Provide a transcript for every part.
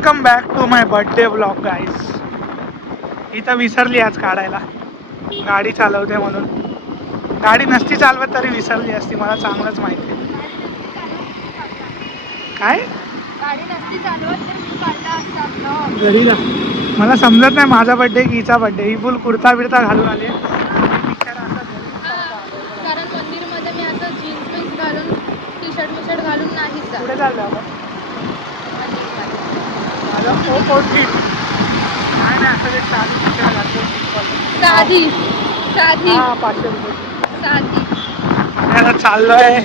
Welcome back to my birthday blog guys. इथं विसरली आज काढायला, गाडी चालवते म्हणून. गाडी नसती चालवत तरी विसरली असती, मला चांगलंच माहिती आहे. काय गाडी नसती चालवत तर मी काढला असता ब्लॉग. घरी जा. मला समजत नाही माझा बर्थडे की हिचा बर्थडे. ही फुल कुर्ता बिर्ता घालून आली आहे. कारण मंदिरमध्ये मी असं जीन्स पीन्स घालून टी शर्ट घालून नाही जात. पुढे चाललो आपण. माझा पोटफिट काय नाही, असं ते साधी टी-शर्ट घातलं. साधी साधी हा, 500 रुपये. साधी. आता चाललोय.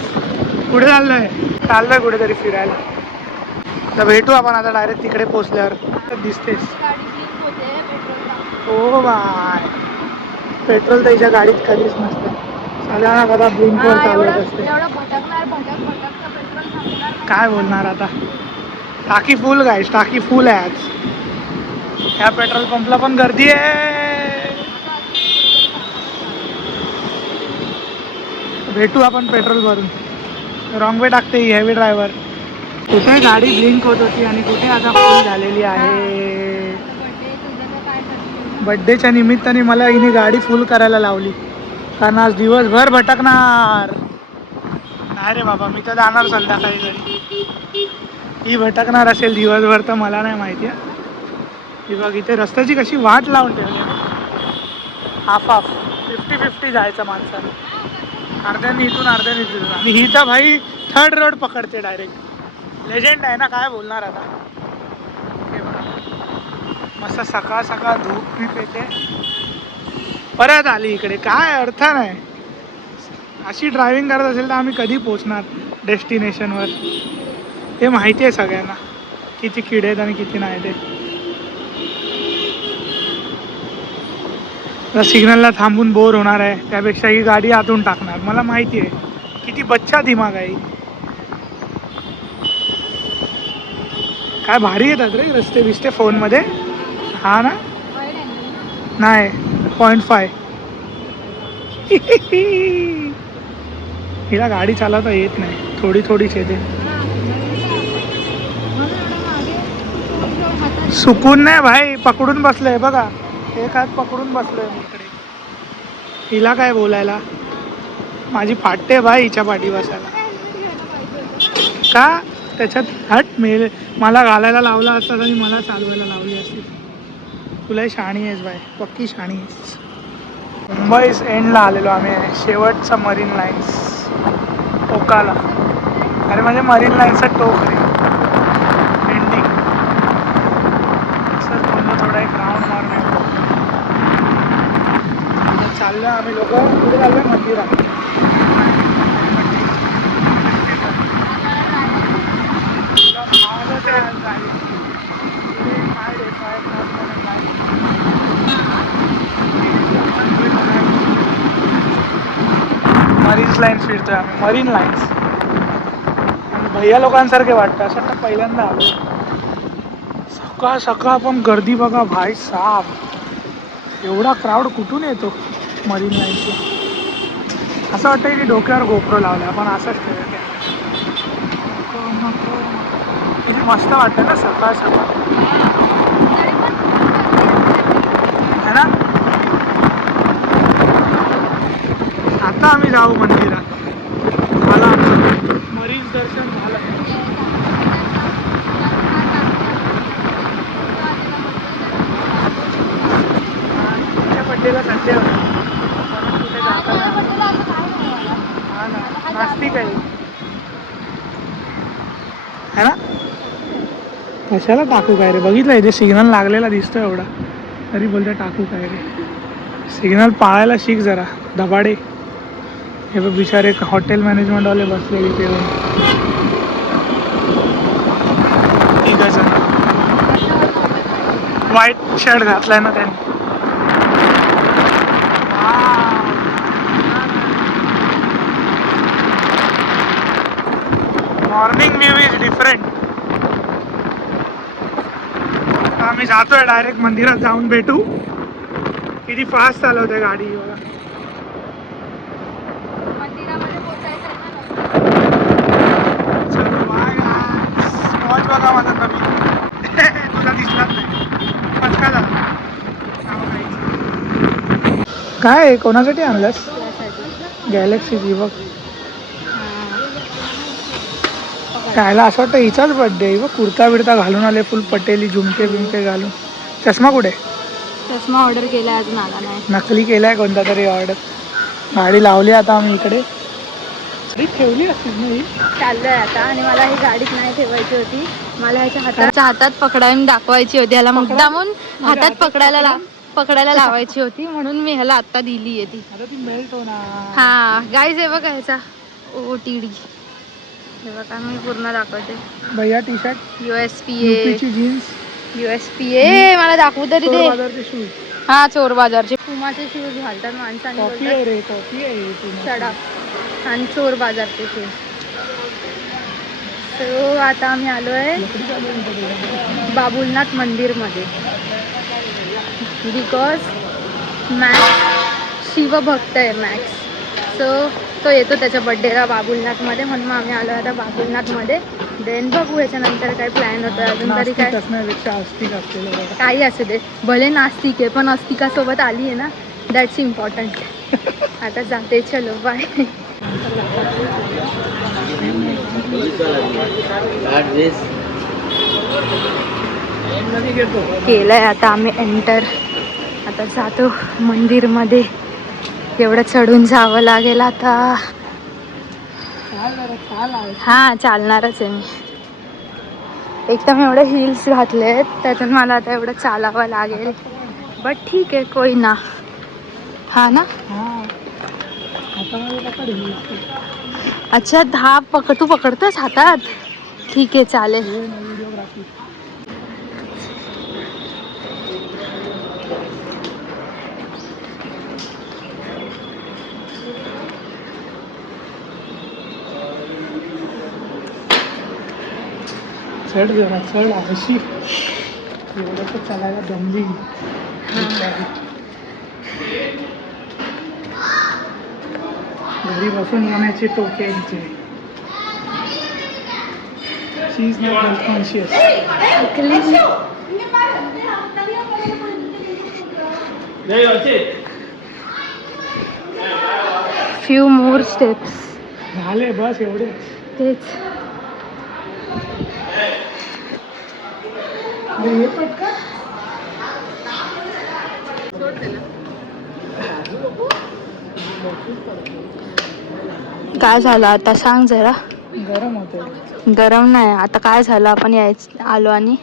कुठे चाललोय? चाललोय कुठेतरी फिरायला. तर भेटू आपण आता डायरेक्ट तिकडे पोहोचल्यावर. तर दिसतेस. गाडी ब्लिंक होते पेट्रोल. हो बाय. पेट्रोल तर हिच्या गाडीत कधीच नसतं. सगळ्यांना कदा ब्लिंकवर चालवत असते. एवढं भटकणार भटकतं पेट्रोल थांबणार. काय बोलणार आता. टाकी फुल गाईस, टाकी फुल आहे आज. ह्या पेट्रोल पंपला पण गर्दी आहे. भेटू आपण पेट्रोल भरून. रॉंग वे टाकते ही हेवी ड्रायव्हर. कुठे गाडी ब्लिंक होत होती आणि कुठे आता फुल झालेली आहे. बड्डेच्या निमित्ताने मला हिने गाडी फुल करायला लावली, कारण आज दिवसभर भटकणार. नाही रे बाबा, मी तर जाणार संध्याकाळी घरी. ही भटकणार असेल दिवसभर तर मला नाही माहिती आहे. ही बघ, इथे रस्त्याची कशी वाट लावून ठेवली. हाफ 50-50 जायचं माणसाने. अर्ध्यानी इथून अर्ध्यानी तिथून. आणि ही तर भाई थर्ड रोड पकडते डायरेक्ट. लेजेंड आहे ना, काय बोलणार आता. हे बघा, मस्त सकाळ सकाळ धूप बी पेते. परत आली इकडे, काय अर्थ नाही. अशी ड्रायव्हिंग करत असेल तर आम्ही कधी पोहोचणार डेस्टिनेशनवर. हे माहिती आहे सगळ्यांना किती किडे आहेत आणि किती नाही ते. सिग्नलला थांबून बोर होणार आहे, त्यापेक्षा ही गाडी आतून टाकणार. मला माहिती आहे किती बच्चा दिमाग आहे. काय भारी येतात रे रस्ते बिस्ते फोनमध्ये. हा ना, नाही 0.5. हिला गाडी चालवता येत नाही, थोडी थोडीच येते. सुकून नाही भाई, पकडून बसलंय बघा. एक हात पकडून बसलोय मी इकडे. हिला काय बोलायला. माझी फाटते भाई हिच्या पाठी बसायला. का त्याच्यात हट मेल. मला घालायला लावला असता तरी मला चालवायला लावली असती. तुलाही शाणी आहेस बाय, पक्की शाणी आहेस. मुंबई एंडला आलेलो आम्ही, शेवटचा मरीन लाईन्स ओकाला. अरे म्हणजे मरीन लाईन्सचा टोक रे, एंडिंग. असंच बोललो, थोडा एक राऊंड मारणार. चाललो आम्ही लोक. कुठे चाललोय? मंदिरात. मरीन लाईन्स फिरतोय आम्ही, मरीन लाईन्स. भैया लोकांसारखे वाटतं, असं वाटतं पहिल्यांदा आलो. सकाळ सकाळ पण गर्दी बघा भाई साहब. एवढा क्राऊड कुठून येतो मरीन लाईन्सला. असं वाटतं की डोक्यावर गोप्रो लावला, पण असंच ठेवलं. किती मस्त वाटतं ना सकाळ सकाळ, है ना. आता आम्ही जाऊ मंदिरात. झालं आमचं मरीन दर्शन झालं. तुमच्या बड्डेला संडे होता, म्हणून कुठे जाता हा ना. नास्तिक आहे है ना. कशाला टाकू काय रे. बघितलं इथे सिग्नल लागलेला दिसतो एवढा, तरी बोलते टाकू काय रे. सिग्नल पाळायला शिक जरा धबाडे. हे बघ बिचारे हॉटेल मॅनेजमेंटवाले बसलेले ते ठीक आहे सर. व्हाईट शर्ट घातलाय ना त्यांनी. Morning view is different. आम्ही जातोय डायरेक्ट मंदिरात जाऊन भेटू. किती फास्ट चालवते गाडी बघा. चलो बाय. स्पॉट बघा माझा नवीन. काय आहे? कोणासाठी आणलंस? त्यासाठी गॅलेक्सीची बघ. हां. त्याला असं वाटतं हिचाच बर्थडे आहे बघ. कुर्ता बिर्ता घालून आले फुल पटेली, झुमके बिमके घालून. चष्मा कुठे? चष्मा ऑर्डर केला अजून आला नाही. नकली केलाय कोणता तरी ऑर्डर. गाडी लावली आता आम्ही इकडे. तरी ठेवली असतील ना ही? चाललोय आता आणि मला ही गाडीत नाही ठेवायची होती. मला ह्याच्या हातात पकडायला दाखवायची होती. ह्याला मुद्दामून हातात पकडायला लावायची होती म्हणून मी ह्याला आता दिली आहे ती. आता ती मेल्ट होणार. हा गाईज हे बघा ह्याचा OOTD. हे बघा मी पूर्ण दाखवते. भैया टी शर्ट, USPA ची जीन्स, USPA मला दाखवू तरी दे. बाजारचे शूज. हा चोर बाजारचे पुमाचे शूज घालतात माणसाने कॉफी आहे रे, कॉफी आहे चढा आणि चोर बाजारचे शूज. सो आता आम्ही आलोय बाबुलनाथ मंदिरमध्ये बिकॉज मॅक्स शिवभक्त आहे मॅक्स. सो तो येतो त्याच्या बड्डेला बाबुलनाथमध्ये म्हणून आम्ही आलो आता बाबुलनाथमध्ये. देन बघू याच्यानंतर काय प्लॅन होतं अजून तरी काय. काही असू दे भले नास्तिक आहे पण अस्तिकासोबत आली आहे ना, दॅट्स इम्पॉर्टंट. आता जाते चलो बाय. केलंय आता आम्ही एंटर. आता जातो मंदिरमध्ये. एवढं चढून जावं लागेल आता. हा चालणारच आहे मी. एकदम एवढे हिल्स घातलेत त्यातून मला आता एवढं चालावं लागेल. बट ठीक आहे कोई ना. हा ना. अच्छा तू पकडतोस हातात. ठीक आहे चालेल. चढ जरा चढ अशी एवढं तर चालायला दमली. घरी बसून येण्याचे टोके यांचे. She is not health conscious. Few more steps झाले बस एवढे. तेच. हे पटका काय झालं आता सांग जरा. गरम होते. गरम नाही आता काय झालं. आपण आलो आणि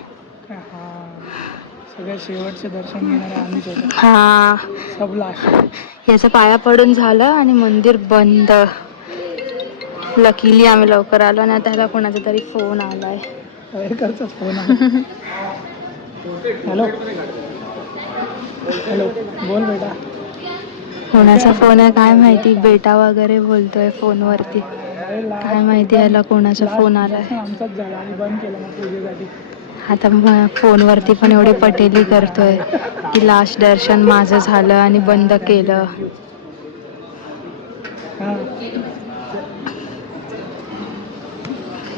सगळ्या शेवटचे दर्शन घेणारे आम्हीच होतो. हा सब लास्ट. याचा पाया पडून झालं आणि मंदिर बंद. लकीली आम्ही लवकर आलो आणि त्याला कोणाचा तरी फोन आलाय. फोन. हॅलो हॅलो बोल बेटा. कोणाचा फोन आहे काय माहिती. बेटा वगैरे बोलतोय फोनवरती. काय माहिती याला कोणाचा फोन आलाय. आमचाच झाला आणि बंद केलं मग पूजेसाठी. आता फोनवरती पण एवढी पटेली करतोय की लास्ट दर्शन माझं झालं आणि बंद केलं.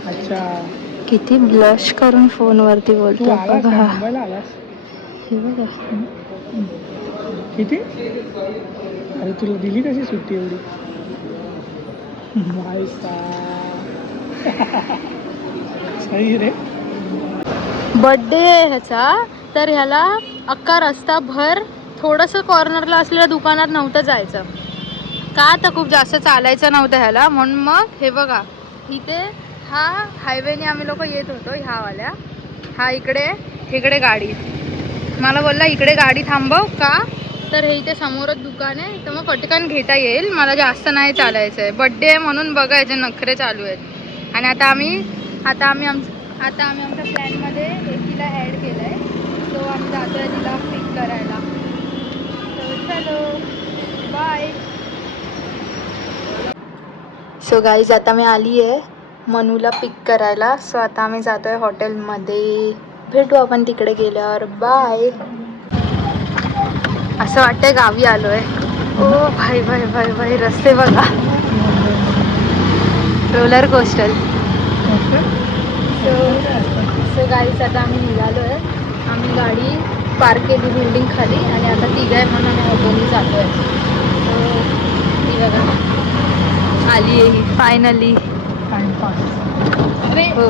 अच्छा किती ब्लश करून फोनवरती बोलतोय बघा. हे बघा किती. अरे तुला दिली कशी सुट्टी एवढी. सही रे. बर्थडे आहे ह्याचा तर ह्याला अख्खा रस्ता भर थोडंसं कॉर्नरला असलेल्या दुकानात नव्हतं जायचं का तर खूप जास्त चालायचं नव्हतं ह्याला. म्हणून मग हे बघा इथे हा हायवेने आम्ही लोक येत होतो. ह्यावाल्या हा इकडे गाडी. मला बोलला इकडे गाडी थांबव का तर हे इथे समोरच दुकान आहे तर मग पटकन घेता येईल. मला जास्त नाही चालायचं आहे. बड्डे आहे म्हणून बघायचे नखरे चालू आहेत. आणि आता आम्ही आमच्या प्लॅनमध्ये एकीला ॲड केलं आहे. सो आम्ही जातो आहे तिला पिक करायला. सो चलो बाय. सो गाईज आता मी आली आहे मनूला पिक करायला. सो आता आम्ही जातो आहे हॉटेलमध्ये. भेटू आपण तिकडे गेल्यावर. बाय. असं वाटतंय गावी आलो आहे. ओ भाई भाई भाई भाई रस्ते बघा. Roller coaster. सो गाईज आता आम्ही निघालो आहे. आम्ही गाडी पार्क केली बिल्डिंग खाली आणि आता तिघं आहे म्हणून आम्ही ऑटोनी जातो आहे. आली आहे ही फायनली. हो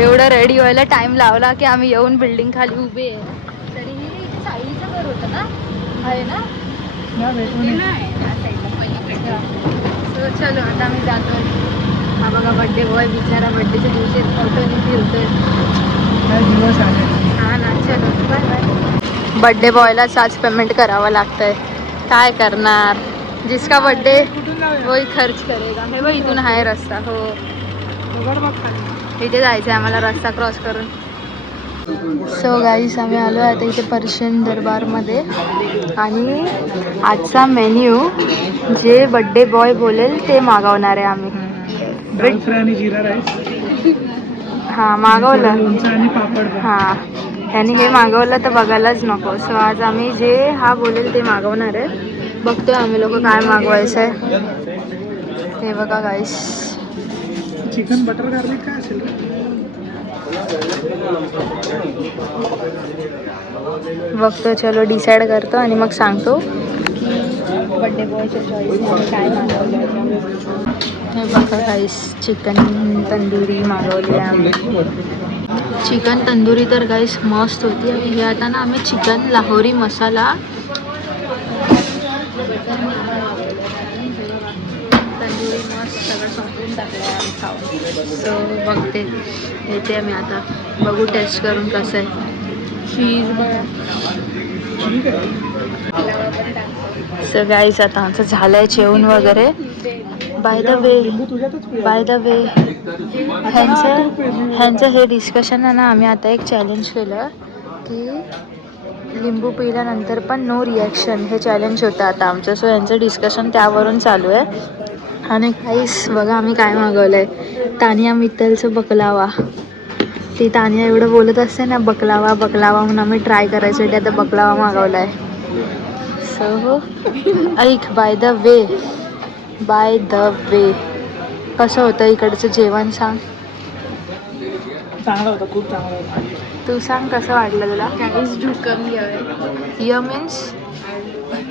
एवढं रेडी व्हायला टाइम लावला की आम्ही येऊन बिल्डिंग खाली उभे आहे. तरीही इथे साईचं घर होतं ना, आहे ना? So, चलो आता आम्ही जातोय. हा बघा बड्डे बॉय बिचारा बड्डेच्या दिवशी फोटो फिरतोय. हा ना, चलो बाय बाय. बड्डे बॉयलाच आज पेमेंट करावं लागतंय, काय करणार. जिसका बड्डे वही खर्च करेगा. हे बघ इथून आहे रस्ता. हो इथे जायचं आहे आम्हाला रस्ता क्रॉस करून. सो गाईस आम्ही आलो आहे आता इथे पर्शियन दरबारमध्ये आणि आजचा मेन्यू जे बड्डे बॉय बोलेल ते मागवणार आहे आम्ही. दाल फ्राय आणि जिरा राईस. हां मागवलं. लोणचं आणि पापड. हां ह्यानी हे मागवलं तर बघायलाच नको. सो आज आम्ही जे हा बोलेल ते मागवणार आहे. बघतोय आम्ही लोक काय मागवायचं आहे. हे बघा गाईस चिकन बटर गार्लिक काय असेल? बघतो, चलो डिसाईड करतो आणि मग सांगतो की बड्डे बॉयच्या चॉईसने काय मागवलं. हे बघा गाईस चिकन तंदुरी मागवली आहे आम्ही. चिकन तंदुरी तर गाईस मस्त होती. आणि हे आता ना आम्ही चिकन लाहोरी मसाला तंदुरी मस्त सगळं संपवून टाकलं आहे आम्ही खाऊन. सो बघते येते आम्ही आता, बघू टेस्ट करून कसं आहे. चीज बघा. सो गाईस आता आमचं झालं आहे जेवण वगैरे. बाय द वे ह्यांचं हे डिस्कशन आहे ना, आम्ही आता एक चॅलेंज केलं की लिंबू पिल्यानंतर पण नो रिॲक्शन हे चॅलेंज होतं आता आमचं. सो यांचं डिस्कशन त्यावरून चालू आहे. आणि काहीच बघा आम्ही काय मागवलं आहे. तानिया मित्तलचं बकलावा. ती तानिया एवढं बोलत असते ना बकलावा बकलावा म्हणून आम्ही ट्राय करायसाठी आता बकलावा मागवला आहे. सो ऐक बाय द वे कसं होतं इकडचं जेवण सांग. चांगलं होतं, खूप चांगलं होतं. तू सांग कसं वाटलं तुला. काहीच ढुकम य मीन्स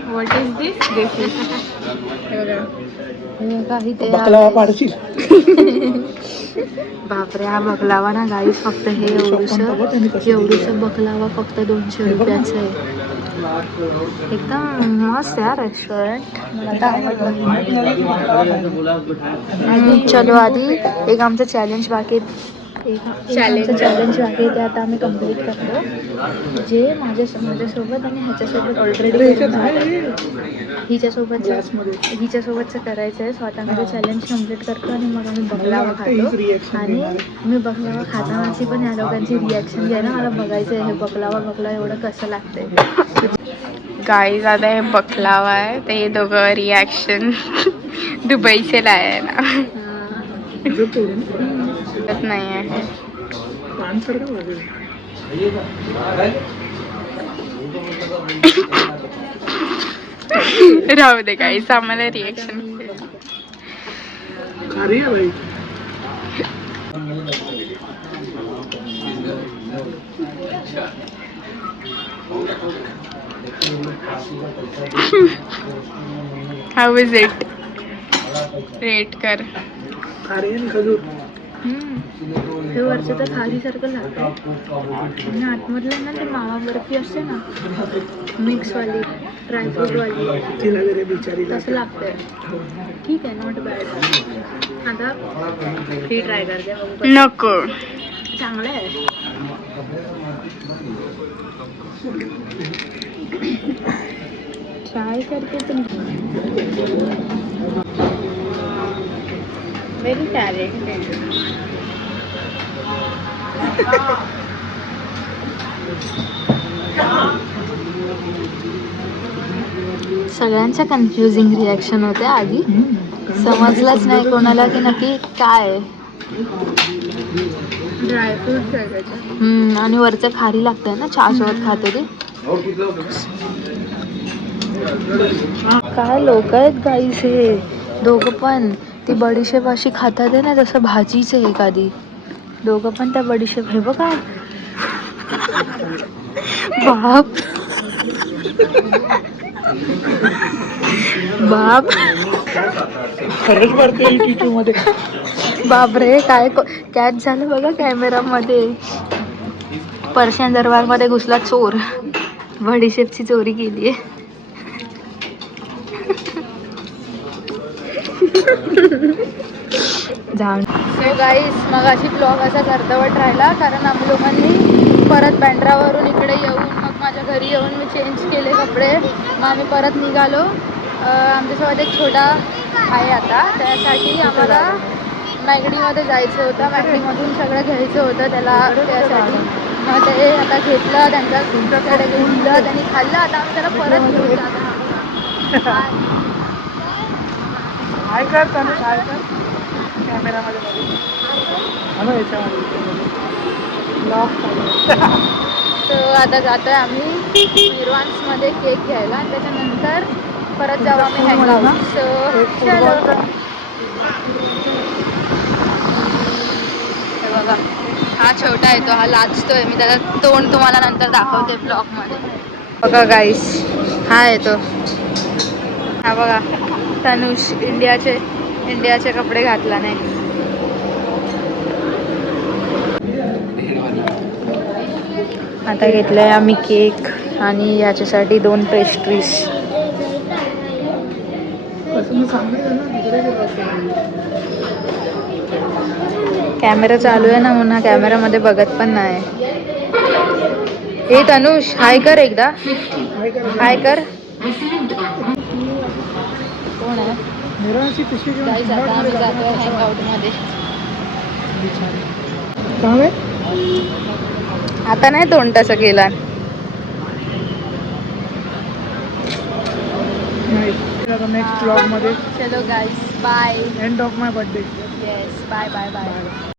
व्हॉट इज दिस काही ते बकलावा पाडशील. बापरे हा बकलावा ना गाईस फक्त हे एवढंसं बकलावा फक्त 200 रुपयाचं आहे. एकदम मस्त आहे रेस्टॉरंट, मला तर आवडलं. चलो आधी एक आमचं चॅलेंज बाकी आहे ते आता आम्ही कम्प्लीट करतो. जे माझ्यासोबत आणि ह्याच्यासोबत ऑलरेडी हिच्यासोबतचं करायचं आहे. सो आता माझं चॅलेंज कम्प्लीट करतो आणि मग आम्ही बकलावा खातो. आणि मी बकलावा खातानाची पण ह्या लोकांची रिॲक्शन घ्या ना, मला बघायचं आहे हे बकलावा एवढं कसं लागतंय. गाईज आता हे बकलावा आहे तर हे दोघं रिॲक्शन दुबई से लाया है ना. नाही आहे राहू दे गाईज आम्हाला reaction how is it rate कर. हे वरचं तर खारीसारखं लागतं आणि आतमधलं ना ते मावा बर्फी असते ना मिक्सवाली ड्रायफ्रूटवाली तसं लागतंय. ठीक आहे नॉट बॅड. आता ही ट्राय करते. नको चांगलं आहे. ट्राय करते पण व्हेरी टॅलेंटेड. सगळ्यांच्या कन्फ्युजिंग रिॲक्शन होते आधी. समजलंच नाही कोणाला की नक्की काय. ड्रायफ्रूट आणि वरचं खारी लागतंय ना चहा सोबत खाते ते. काय लोक आहेत गाईस हे दोघं पण. ती बडीशेप अशी खातात आहे ना तसं भाजीच आहे एखादी. दोघं पण त्या बडीशेप हे बघा बाप बाप खरंच भरते टिचू मध्ये. बापरे काय कॅच झालं बघा कॅमेरामध्ये. पर्शियन दरबारमध्ये घुसला चोर. बडीशेपची चोरी केली आहे. जाऊन सो गाईस मग अशी ब्लॉग असा अर्धवट राहिला कारण आम्ही लोकांनी परत बँड्रावरून इकडे येऊन मग माझ्या घरी येऊन मी चेंज केले कपडे. मग आम्ही परत निघालो. आमच्यासोबत एक छोटा आहे आता, त्यासाठी आम्हाला मॅगडीमध्ये जायचं होतं. मॅगडीमधून सगळं घ्यायचं होतं त्याला, त्यासाठी मग ते आता घेतलं. त्यांच्याकडे दिलं, त्यांनी खाल्लं. आता आम्ही त्याला परत घेऊन जातो. काय कर तनुष, काय कर कॅमेरामध्ये याच्यामध्ये सो आता जातोय आम्ही निर्वान्समध्ये केक घ्यायला आणि त्याच्यानंतर परत जाऊ आम्ही हँगआउट. सो चलो. हे बघा हा छोटा आहे तो, हा लाजतोय. मी त्याचा तोंड तुम्हाला नंतर दाखवते ब्लॉगमध्ये. बघा गाईस हा आहे तो. हा बघा तनुष इंडियाचे कपडे घातला नाही. आता घेतलंय आम्ही केक आणि याच्यासाठी 2 पेस्ट्रीज. कॅमेरा चालू आहे ना म्हणून हा कॅमेरामध्ये बघत पण नाही. हे तनुष हाय कर एकदा, हाय कर. कोण आहे? गाईस आता आम्ही जातोय हँगआउटमध्ये. आता नाही तोंड तसं केला. नेक्स्ट ब्लॉग मध्ये. चलो guys bye. End of my birthday. Yes bye bye bye.